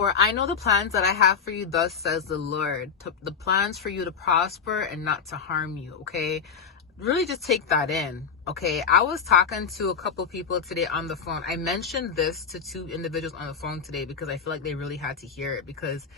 For I know the plans that I have for you, thus says the Lord. The plans for you to prosper and not to harm you, okay? Really just take that in, okay? I was talking to a couple people today on the phone. I mentioned this to two individuals on the phone today because I feel like they really had to hear it because,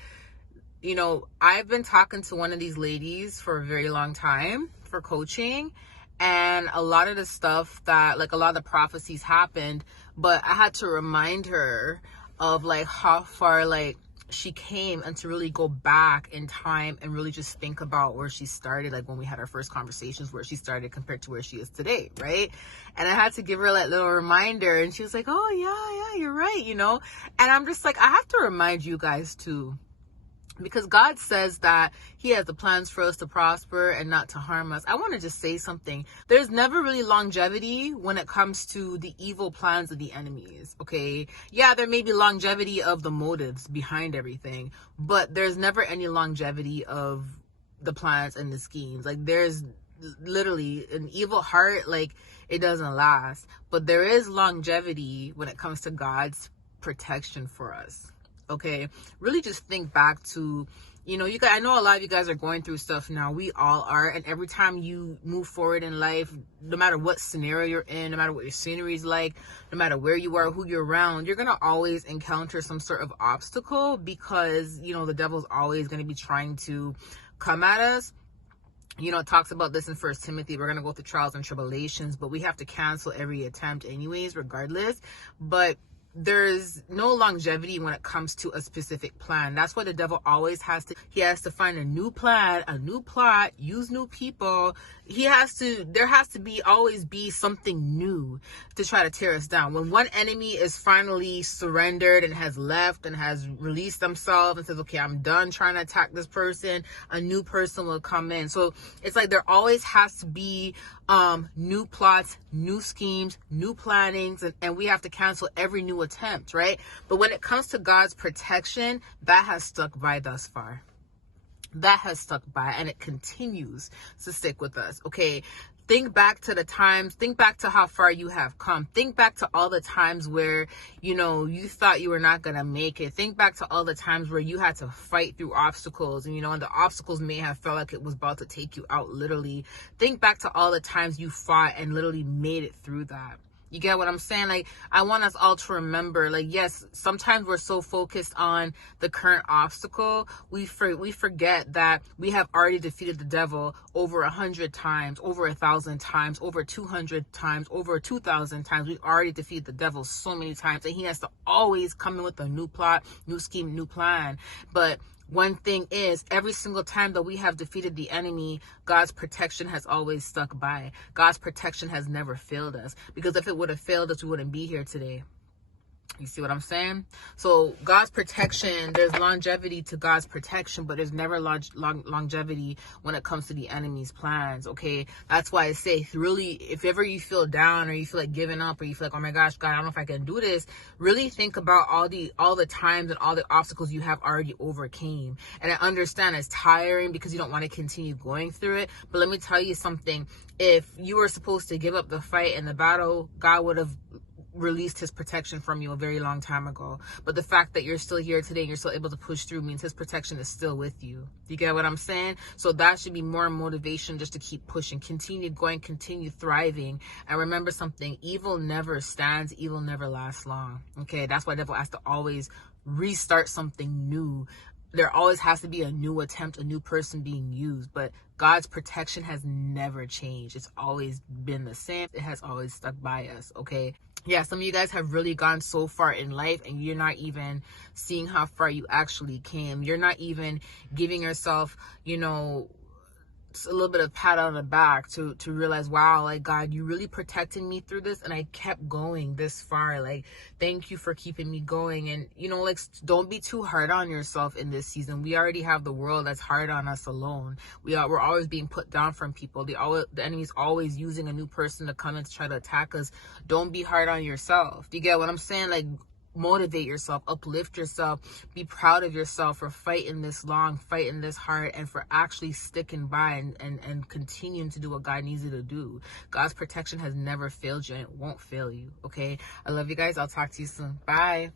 you know, I've been talking to one of these ladies for a very long time for coaching, and a lot of the stuff that, like, a lot of the prophecies happened, but I had to remind her of like how far like she came and to really go back in time and really just think about where she started, like when we had our first conversations, where she started compared to where she is today, right? And I had to give her that little reminder, and she was like, oh yeah, you're right, you know? And I'm just like, I have to remind you guys too, because God says that he has the plans for us to prosper and not to harm us. I want to just say something. There's never really longevity when it comes to the evil plans of the enemies, okay? Yeah, there may be longevity of the motives behind everything, but there's never any longevity of the plans and the schemes. Like, there's literally an evil heart, like, it doesn't last. But there is longevity when it comes to God's protection for us. Okay, really just think back to, you know, you guys, I know a lot of you guys are going through stuff now. We all are. And every time you move forward in life, no matter what scenario you're in, no matter what your scenery is like, no matter where you are, who you're around, you're going to always encounter some sort of obstacle because, you know, the devil's always going to be trying to come at us. You know, it talks about this in First Timothy. We're going to go through trials and tribulations, but we have to cancel every attempt anyways, regardless. But there's no longevity when it comes to a specific plan. That's why the devil always he has to find a new plan, a new plot, use new people. There has to always be something new to try to tear us down. When one enemy is finally surrendered and has left and has released themselves and says, okay, I'm done trying to attack this person, a new person will come in. So it's like there always has to be new plots, new schemes, new plannings, and we have to cancel every new attempt, right? But when it comes to God's protection, that has stuck by thus far. That has stuck by, and it continues to stick with us, okay? Think back to how far you have come. Think back to all the times where, you know, you thought you were not going to make it. Think back to all the times where you had to fight through obstacles, and, you know, and the obstacles may have felt like it was about to take you out, literally. Think back to all the times you fought and literally made it through that. You get what I'm saying? Like, I want us all to remember, like, yes, sometimes we're so focused on the current obstacle, we forget that we have already defeated the devil over 100 times, over 1,000 times, over 200 times, over 2,000 times. We've already defeated the devil so many times, and he has to always come in with a new plot, new scheme, new plan. But one thing is, every single time that we have defeated the enemy, God's protection has always stuck by. God's protection has never failed us. Because if it would have failed us, we wouldn't be here today. You see what I'm saying? So God's protection, there's longevity to God's protection, but there's never longevity when it comes to the enemy's plans, okay? That's why I say, really, if ever you feel down or you feel like giving up or you feel like, oh my gosh, God, I don't know if I can do this, really think about all the times and all the obstacles you have already overcame. And I understand it's tiring because you don't want to continue going through it, but let me tell you something. If you were supposed to give up the fight and the battle, God would have released his protection from you a very long time ago. But the fact that you're still here today and you're still able to push through means his protection is still with you. You get what I'm saying? So that should be more motivation just to keep pushing, continue going, continue thriving. And remember something, evil never stands, evil never lasts long. Okay, that's why the devil has to always restart something new. There always has to be a new attempt, a new person being used. But God's protection has never changed. It's always been the same. It has always stuck by us, okay? Yeah, some of you guys have really gone so far in life and you're not even seeing how far you actually came. You're not even giving yourself, you know, a little bit of pat on the back to realize, wow, like, God, you really protected me through this and I kept going this far. Like, thank you for keeping me going. And, you know, like, don't be too hard on yourself in this season. We already have the world that's hard on us alone. We're always being put down from people. The enemy's always using a new person to come in to try to attack us. Don't be hard on yourself. Do you get what I'm saying? Like, motivate yourself, uplift yourself, be proud of yourself for fighting this long, fighting this hard, and for actually sticking by and continuing to do what God needs you to do. God's protection has never failed you and it won't fail you, okay? I love you guys. I'll talk to you soon. Bye.